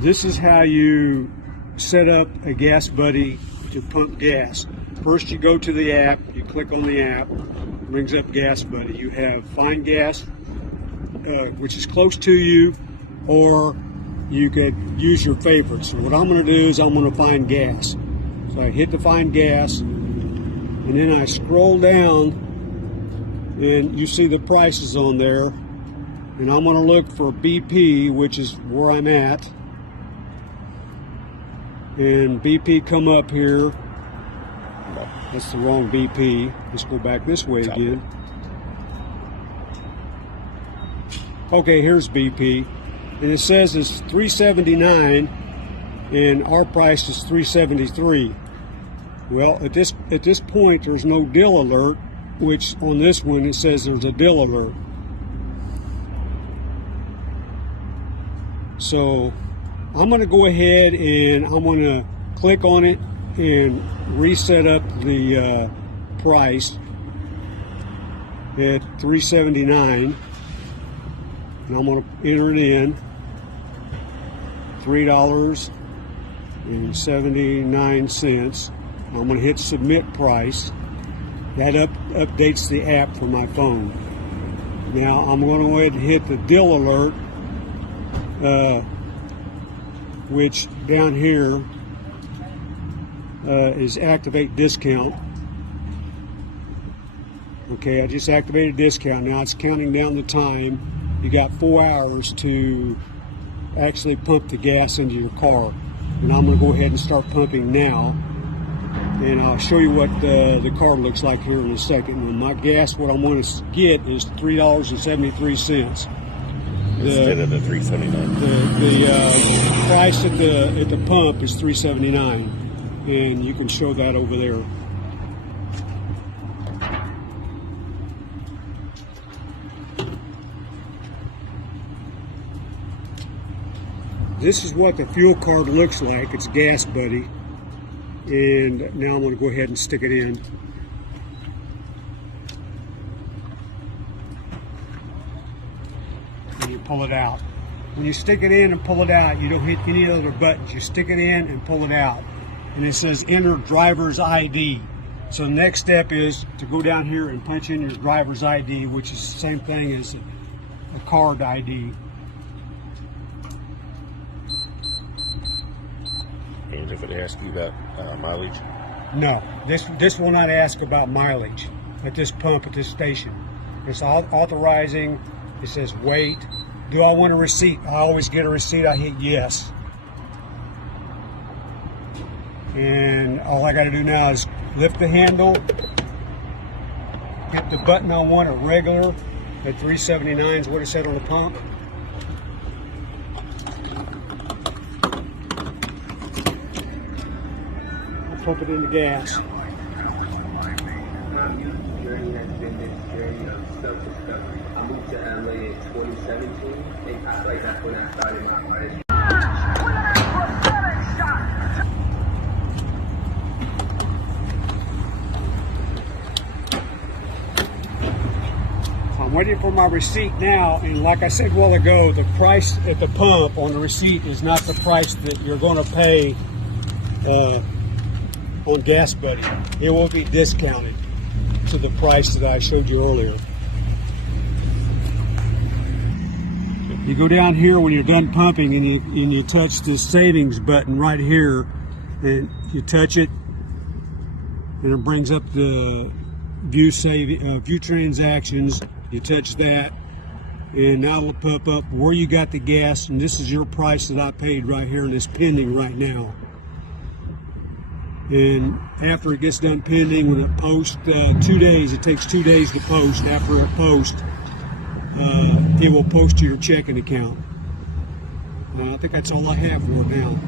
This is how you set up a Gas Buddy to pump gas. First, you go to the app, you click on the app, it brings up Gas Buddy. You have Find Gas, which is close to you, or you could use your favorites. So what I'm going to do is I'm going to find gas. So I hit the Find Gas, and then I scroll down, and you see the prices on there. And I'm going to look for BP, which is where I'm at. And BP come up here. That's the wrong BP. Let's go back this way again. Okay, here's BP. And it says it's $3.79 and our price is $3.73. Well, at this point there's no deal alert, which on this one it says there's a deal alert. So I'm going to go ahead and I'm going to click on it and reset up the price at $3.79, and I'm going to enter it in $3.79. I'm going to hit submit price. That updates the app for my phone. Now I'm going to go ahead and hit the deal alert, which down here is activate discount. Okay, I just activated discount. Now it's counting down the time. You got 4 hours to actually pump the gas into your car. And I'm going to go ahead and start pumping now. And I'll show you what the car looks like here in a second. And my gas, what I'm going to get is $3.73. Instead of the $3.79. The price at the pump is $3.79, and you can show that over there. This is what the fuel card looks like. It's Gas Buddy, and now I'm going to go ahead and stick it in. And you pull it out. When you stick it in and pull it out, you don't hit any other buttons. You stick it in and pull it out. And it says enter driver's ID. So the next step is to go down here and punch in your driver's ID, which is the same thing as a card ID. And if it asks you about mileage? No, this will not ask about mileage at this pump, at this station. It's authorizing. It says wait. Do I want a receipt? I always get a receipt. I hit yes. And all I got to do now is lift the handle, hit the button I want, a regular at $3.79 is what it said on the pump. I'll pump it in the gas. I moved to LA in 2017, and I feel like that's when I started my first. I'm waiting for my receipt now, and like I said a while ago, the price at the pump on the receipt is not the price that you're going to pay on Gas Buddy. It will be discounted to the price that I showed you earlier. You go down here when you're done pumping, and you touch the savings button right here, and you touch it, and it brings up the view transactions. You touch that, and now it'll pop up where you got the gas, and this is your price that I paid right here, and it's pending right now. And after it gets done pending, when it posts 2 days, it takes 2 days to post. After it posts, it will post to your checking account. I think that's all I have for it now.